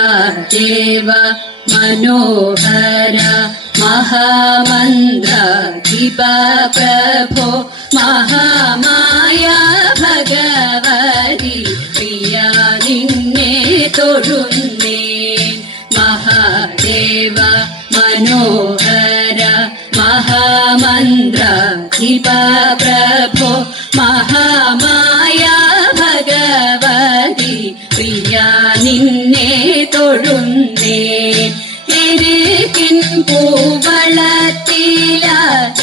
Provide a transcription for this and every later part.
महादेव मनोहर महामन्त्राधिप प्रभो महामाया भगवति प्रिया निन्ने തൊഴുന്നേൻ महादेव मनोहर महामन्त्राधिप प्रभो महामाया भगवति प्रिया निन्ने തൊഴുന്നേൻ എരികിൻ പൂവളത്തില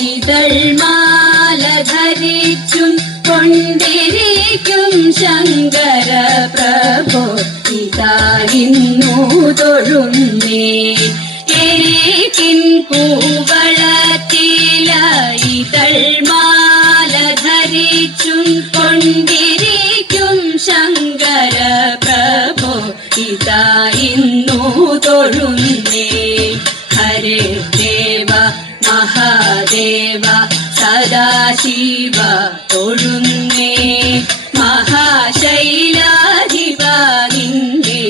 ഇതൾമാല ധരിച്ചും കൊണ്ടിരിക്കും ശങ്കര പ്രഭോ ഇതായിരുന്നു തൊഴുന്നേൻ എരികിൻ പൂവളത്തില ഇതൾമാല ധരിച്ചും കൊണ്ടിരിക്കും ശങ്കര പ്രഭോ ഇതായിരുന്നു തൊഴുന്നേൻ ഹരേ ദേവ മഹാദേവ സദാശിവ തൊഴുന്നേൻ മഹാശൈലാധിപ നിന്നെ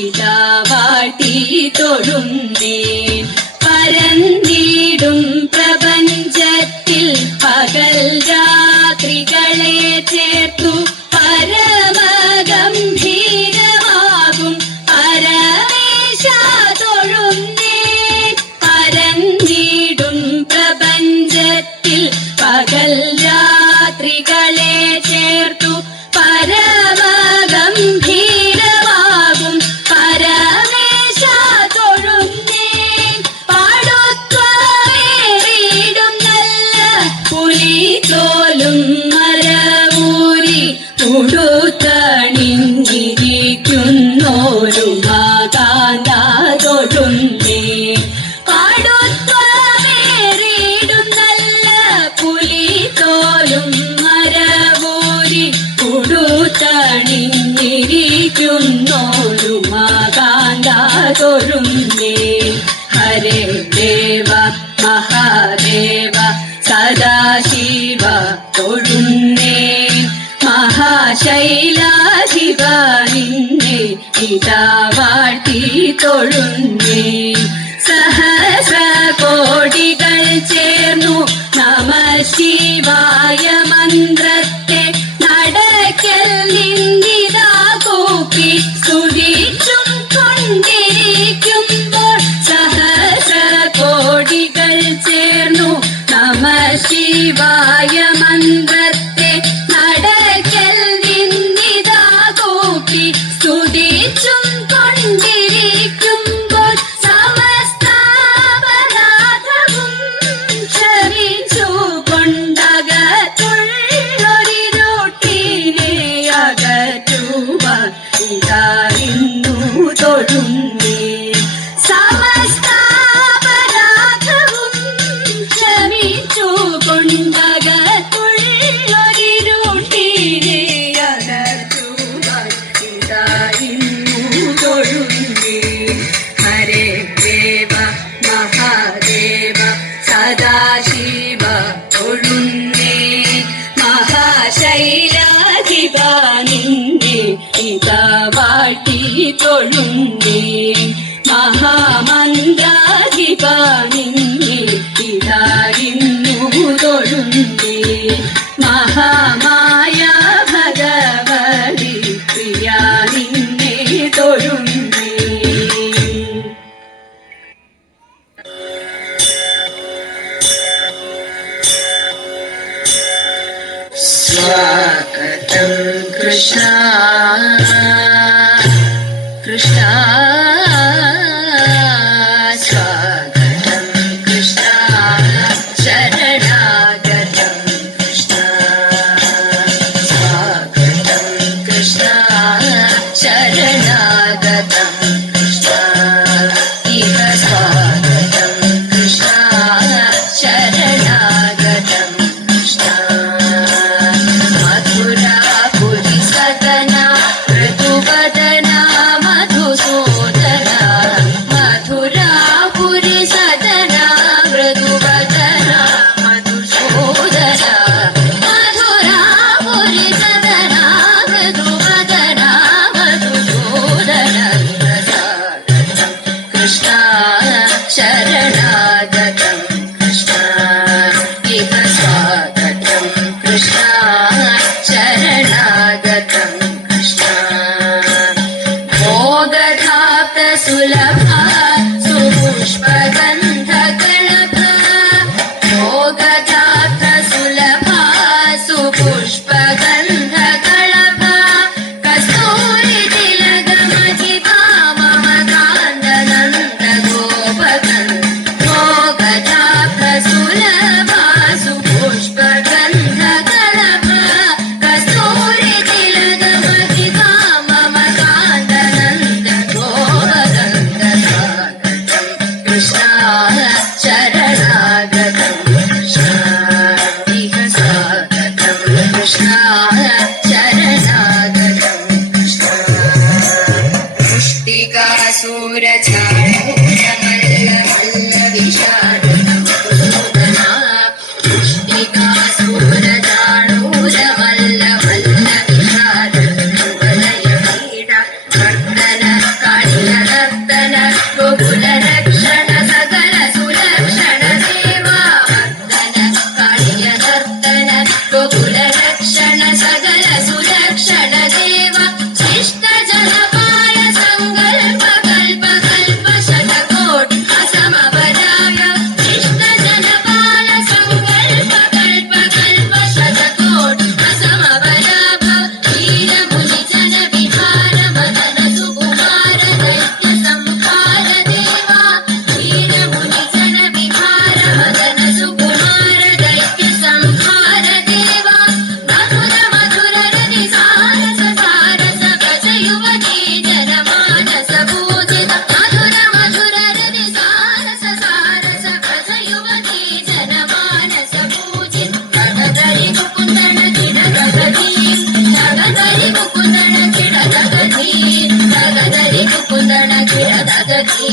ഇതാ വാഴ്ത്തി തൊഴുന്നേൻ പരന്നിടും പ്രപഞ്ചത്തിൽ പകൽ രാത്രികളെ ചേർത്തു പരമഗംഭീരമാകും പരമേശ തൊഴുന്നേൻ പരന്നിടും പ്രപഞ്ചത്തിൽ പകൽ രാത്രികളെ ചേർത്തു പരമഗംഭീരമാകും പരമേശ തൊഴുന്നേൻ പാടുത്വമേറിയിടും നല്ല പുലിതോലും മരവൂരി ഉടുത്തണിഞ്ഞിരിക്കുന്നോരു മാതാന്ത തൊഴുന്നേൻ പാടുത്വമേറിയിടും നല്ല പുലിതോലും മരവൂരി ഉടുത്തണിഞ്ഞിരിക്കുന്നോരു മാതാന്ത തൊഴുന്നേൻ ഹരേ ദേവ മഹാദേവ സദാശിവ തൊഴുന്നേൻ മഹാശൈലാധിപ നിന്നെ ഇതാ വാഴ്ത്തി തൊഴുന്നേൻ സഹസ്രകോടികൾ ചേർന്നു നമ ശിവായ മന്ത്രത്തെ നടക്കൽ നിന്നിതാ കൂപ്പി സ്തുതിച്ചും കൊണ്ടിരിക്കുമ്പോൾ സഹസ്രകോടികൾ ചേർന്നു നമ ശിവായ മന്ത്രത്തെ നടക്കൽ നിന്നിതാ കൂപ്പി സ്തുതിച്ചും കൊണ്ടിരിക്കുമ്പോൾ സമസ്താപരാധവും ക്ഷമിച്ചു കൊണ്ടകത്തുള്ളൊരിരുട്ടിനെ അകറ്റുവാൻ ഇതായിരുന്നു തൊഴുന്നേൻ സമസ്താപരാധവും ക്ഷമിച്ചു കൊണ്ടകത്തുള്ളൊരിരുട്ടിനെ അകറ്റുവാൻ ഇതായിരുന്നു തൊഴുന്നേൻ ഹരേ ദേവ മഹാദേവ സദാശിവ തൊഴുന്നേൻ മഹാശൈലാധിപ നിന്നെ ഇതാ വാഴ്ത്തി തൊഴുന്നേൻ മഹാമന്ത്രാധിപ നിന്നെ ഇതായിരുന്നു തൊഴുന്നേൻ മഹാമായ ഭഗവതി പ്രിയാ നിന്നെ തൊഴുന്നേൻ സ്വാഗതം കൃഷ്ണ കൃഷ്ണ സ്വാഗതം सुलभा सुपुष्पगन्धकलभा मोगदात्र सुलभा सुपुष्पगन्धकलभा कस्तूरि तिलकमजिता मम कान्दनन्द गोपकन् मोगदात्र सुलभा सुपुष्पगन्धकलभा कस्तूरि तिलकमजिता मम कान्दनन्द गोपकन् कृष्णा शरणागतं कृष्णा इह स्वागतं कृष्णा शरणागतं कृष्णा पुष्टिकासूरचाणूरमल्लमल्लविषादना पुष्टिकासूरचाणूरमल्लमल्लविषादलयपीडा नर्तन काळियनर्तन गोकुलरक्षण सकल सुलक्षण सेवा वर्धन काळियनर्तन गोकुलरक्षण सकल सुलक्षण देवा शिष्ट जलपाय संकल्प कल्प कल्प शतकोट असमपराय शिष्ट जलपाय संकल्प कल्प कल्प शतकोट असमपराभ वीर मुनिजन विहार मदन सुकुमार दैत्य संहार देवा वीर मुनिजन विहार मदन सुकुमार दैत्य संहार देवा मधुर मधुर रति सारस सारस भज युवती जनमानस पूजित मधुर मधुर रति सारस सारस भज युवती जनमानस पूजित जगदरि मुकुन्दन चिर जगती जगदरि मुकुन्दन चिर जगती जगदरि मुकुन्दन चिर जगती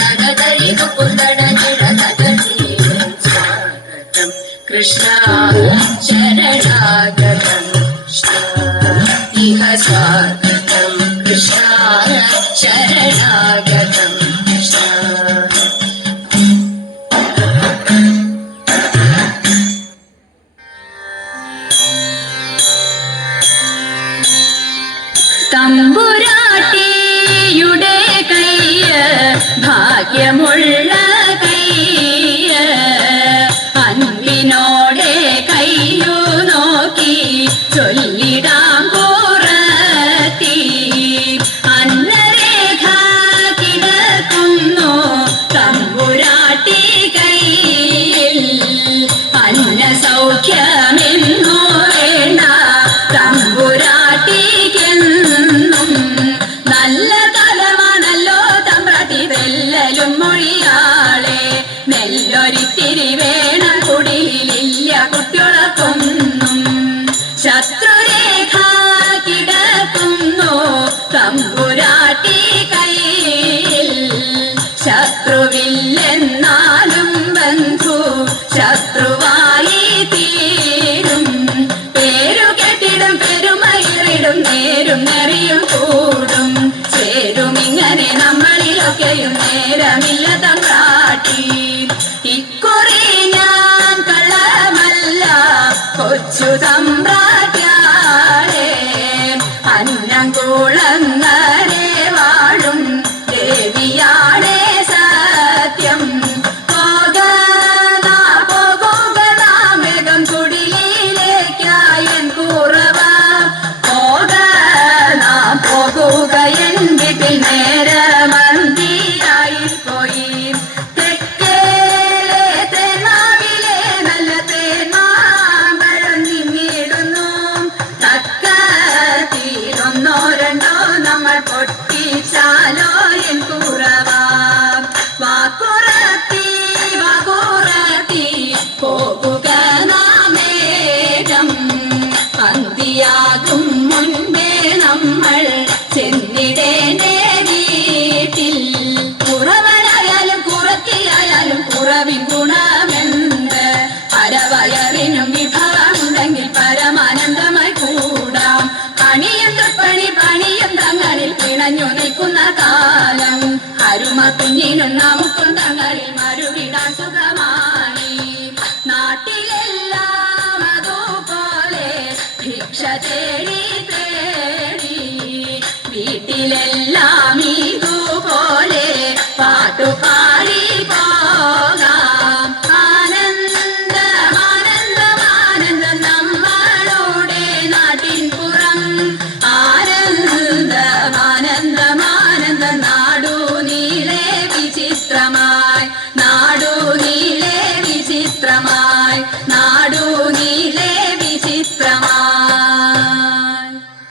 जगदरि मुकुन्दन चिर जगती स्वागतं कृष्णा शरणागतं कृष्णा इह स्वागतं कृष्णा शरणागतं कृष्णा തമ്പുരാട്ടിയുടെ കയ്യ് ഭാഗ്യമുള്ള കയ്യ് അൻപിനോടെ കയ്യു നോക്കി ചൊല്ലിടാം പുറത്തി അന്നരേഖ കിടക്കുന്നു തമ്പുരാട്ടി കയ്യിൽ അന്ന സൗഖ്യമെന്നു വേണ്ട തമ്പുരാട്ടിക്കെന്നും നല്ല തലമാണല്ലോ തമ്പ്രാട്ടി വെല്ലലും മൊഴിയാളെ നെല്ലൊരിത്തിരി വേണം കുടിലില്ല കുട്ടികളൊക്കൊന്നും ശത്രുരേഖ കിടക്കുന്നു തമ്പുരാട്ടി കയ്യിൽ ശത്രുവില്ലെന്നാലും ബന്ധു ശത്രുവായി തീരും പേരു കെട്ടിടും പെരുമയിറിടും നേരും നെറിയും കൂടും ചേരും ഇങ്ങനെ നമ്മളിലൊക്കെയും നേരമില്ല തമ്പ്രാട്ടി ഇക്കുറി ഞാൻ കള്ളമല്ല കൊച്ചു തമ്പ്രാട്ടിയാളെ അന്നം കുളങ്ങരെ വാഴും ദേവിയാളെ സത്യം പോകുക നാമേകം കുടിലേക്കായൻ കുറവ പോകുക എൻ വീട്ടിൽ നേരമന്തിയായി പോയി തെക്കേലെ തേനാവിലെ നല്ല തേന്മാമ്പഴം നിന്നിടുന്നു തക്കത്തിലൊന്നോ രണ്ടോ നമ്മൾ പൊട്ടിച്ചാലോ എൻ കുറവ വാക്കുറത്തി പോകുക നാമേകം പന്തിയാകും മുൻപേ നമ്മൾ ചെന്നിടേണ്ടേ വീട്ടിൽ കുറവനായാലും കുറത്തിയായാലും കുറവിൻ ഗുണമെന്ത് പരവയറിനും വിഭവമുണ്ടെങ്കിൽ പരമാനന്ദമായി കൂടാം പണിയും തൃപ്പണി പണിയും തങ്ങളിൽ പിണഞ്ഞു നിൽക്കുന്ന കാലം അരുമ കുഞ്ഞിനും നമുക്കും തങ്ങളിൽ മരുവിടാൻ സുഖമായി നാട്ടിലെല്ലാം അതുപോലെ ഭിക്ഷ തേടി തേടി വീട്ടിലെല്ലാം ഇതുപോലെ പാട്ടുപാടി പോകാം. ആനന്ദം ആനന്ദം ആനന്ദം നമ്മളുടെ നാട്ടിൻ പുറം. ആനന്ദം ആനന്ദം ആനന്ദം നാടു നീളെ വിചിത്രമായി, നാടു നീളെ വിചിത്രമായി.